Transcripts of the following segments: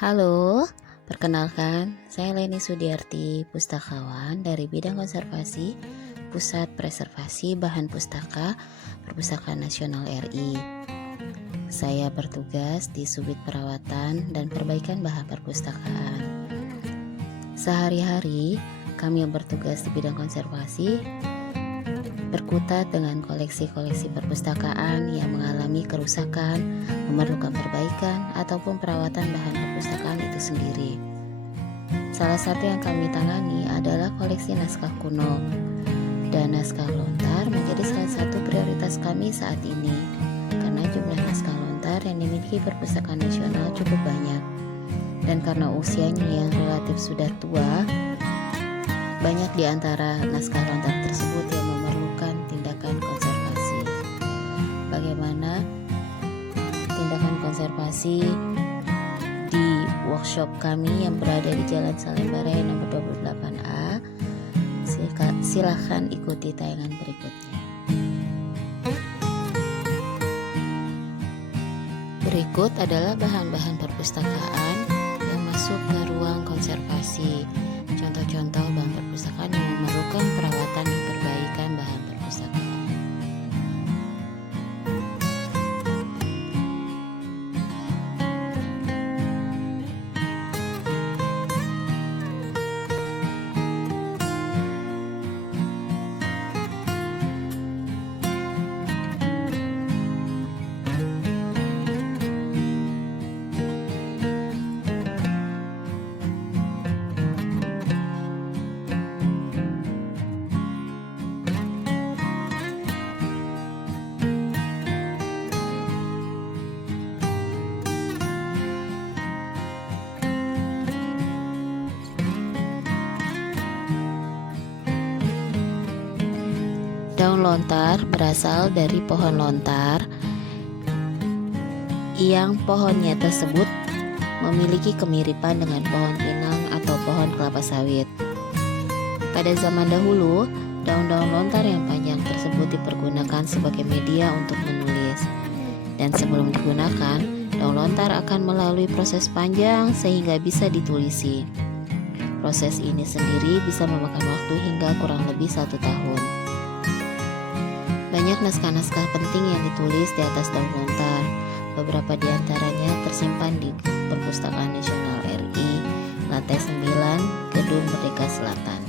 Halo, perkenalkan, saya Leni Sudiarti, pustakawan dari bidang konservasi, Pusat Preservasi Bahan Pustaka, Perpustakaan Nasional RI. Saya bertugas di Subit Perawatan dan Perbaikan Bahan Perpustakaan. Sehari-hari, kami yang bertugas di bidang konservasi berkutat dengan koleksi-koleksi perpustakaan yang mengalami kerusakan, memerlukan perbaikan, ataupun perawatan bahan perpustakaan itu sendiri. Salah satu yang kami tangani adalah koleksi naskah kuno, dan naskah lontar menjadi salah satu prioritas kami saat ini, karena jumlah naskah lontar yang dimiliki perpustakaan nasional cukup banyak, dan karena usianya yang relatif sudah tua, banyak di antara naskah lontar tersebut yang memerlukan tindakan konservasi. Bagaimana tindakan konservasi di workshop kami yang berada di Jalan Salemba Raya nomor 28A? Silahkan ikuti tayangan berikutnya. Berikut adalah bahan-bahan perpustakaan yang masuk ke ruang konservasi. Contoh-contoh bahan perpustakaan yang memerlukan perawatan dan perbaikan bahan perpustakaan. Daun lontar berasal dari pohon lontar yang pohonnya tersebut memiliki kemiripan dengan pohon pinang atau pohon kelapa sawit. Pada zaman dahulu, daun-daun lontar yang panjang tersebut dipergunakan sebagai media untuk menulis. Dan sebelum digunakan, daun lontar akan melalui proses panjang sehingga bisa ditulisi. Proses ini sendiri bisa memakan waktu hingga kurang lebih 1 tahun. Banyak naskah-naskah penting yang ditulis di atas daun lontar. Beberapa di antaranya tersimpan di Perpustakaan Nasional RI, lantai 9, Gedung Merdeka Selatan.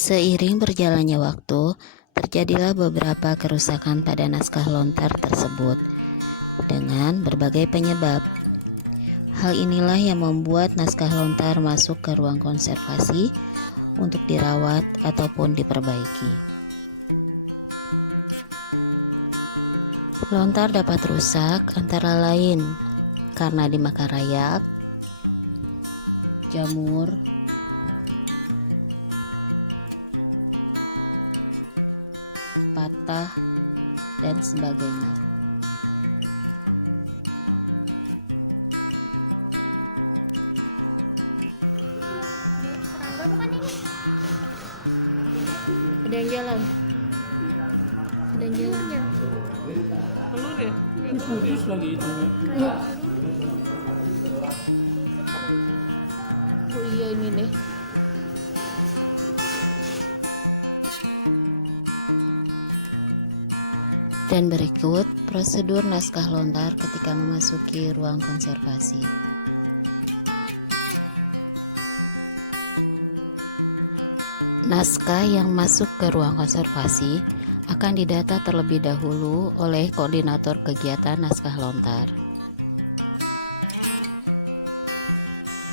Seiring berjalannya waktu, terjadilah beberapa kerusakan pada naskah lontar tersebut dengan berbagai penyebab. Hal inilah yang membuat naskah lontar masuk ke ruang konservasi untuk dirawat ataupun diperbaiki. Lontar dapat rusak antara lain karena dimakan rayap, jamur, patah, dan sebagainya. Ada yang jalan. Ada yang jalannya. Telur ya? Putus lagi itu. Oh iya ini deh. Dan berikut prosedur naskah lontar ketika memasuki ruang konservasi. Naskah yang masuk ke ruang konservasi akan didata terlebih dahulu oleh koordinator kegiatan naskah lontar.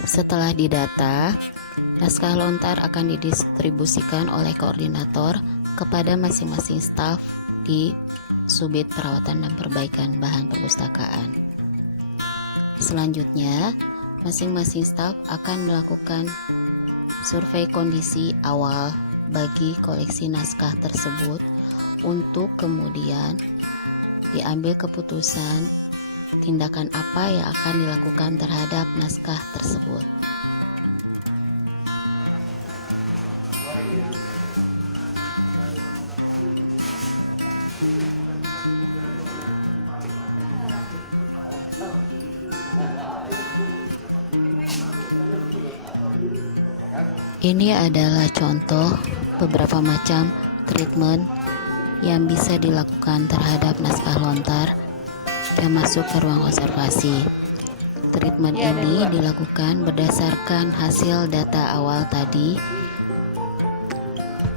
Setelah didata, naskah lontar akan didistribusikan oleh koordinator kepada masing-masing staf di Subit Perawatan dan Perbaikan Bahan Perpustakaan. Selanjutnya, masing-masing staf akan melakukan survei kondisi awal bagi koleksi naskah tersebut untuk kemudian diambil keputusan tindakan apa yang akan dilakukan terhadap naskah tersebut. Ini adalah contoh beberapa macam treatment yang bisa dilakukan terhadap naskah lontar yang masuk ke ruang konservasi. Treatment ini dilakukan berdasarkan hasil data awal tadi.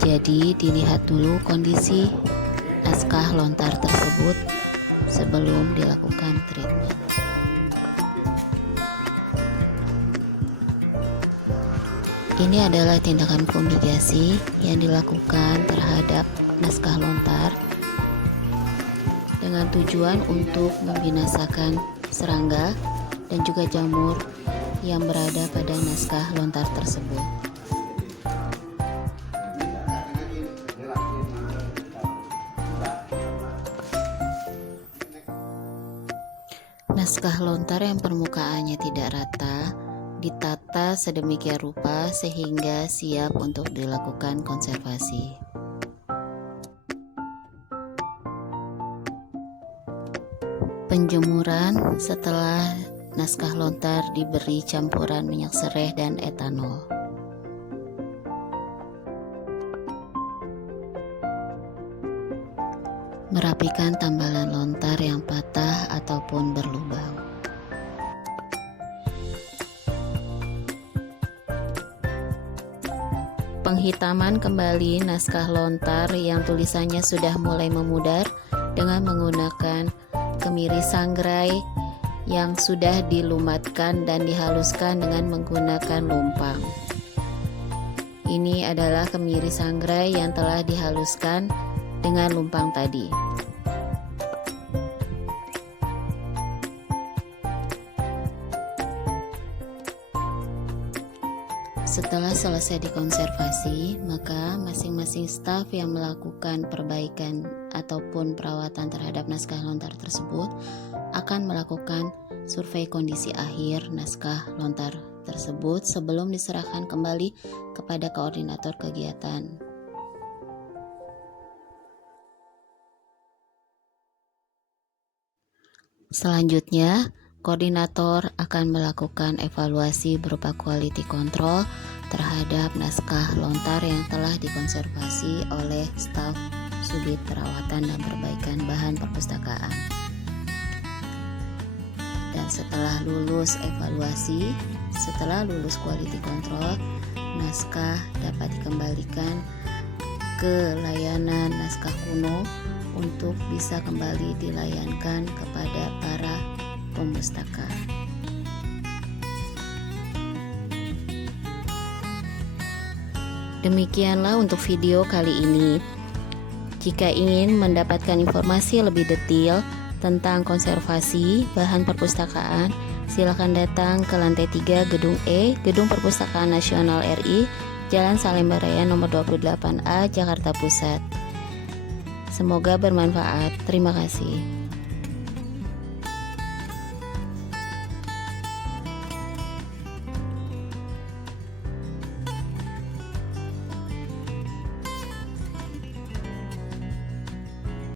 Jadi dilihat dulu kondisi naskah lontar tersebut sebelum dilakukan treatment. Ini adalah tindakan fumigasi yang dilakukan terhadap naskah lontar dengan tujuan untuk membinasakan serangga dan juga jamur yang berada pada naskah lontar tersebut. Naskah lontar yang permukaannya tidak rata ditata sedemikian rupa sehingga siap untuk dilakukan konservasi. Penjemuran setelah naskah lontar diberi campuran minyak sereh dan etanol. Merapikan tambalan lontar yang patah ataupun berlubang. Penghitaman kembali naskah lontar yang tulisannya sudah mulai memudar dengan menggunakan kemiri sangrai yang sudah dilumatkan dan dihaluskan dengan menggunakan lumpang. Ini adalah kemiri sangrai yang telah dihaluskan dengan lumpang tadi. Setelah selesai dikonservasi, maka masing-masing staf yang melakukan perbaikan ataupun perawatan terhadap naskah lontar tersebut akan melakukan survei kondisi akhir naskah lontar tersebut sebelum diserahkan kembali kepada koordinator kegiatan. Selanjutnya, koordinator akan melakukan evaluasi berupa quality control terhadap naskah lontar yang telah dikonservasi oleh staf Subdit Perawatan dan Perbaikan Bahan Perpustakaan. Dan setelah lulus evaluasi, setelah lulus quality control, naskah dapat dikembalikan ke layanan naskah kuno untuk bisa kembali dilayankan kepada para pemustaka. Demikianlah untuk video kali ini. Jika ingin mendapatkan informasi lebih detail tentang konservasi bahan perpustakaan, silakan datang ke lantai 3 Gedung E, Gedung Perpustakaan Nasional RI, Jalan Salemba Raya nomor 28A, Jakarta Pusat. Semoga bermanfaat. Terima kasih.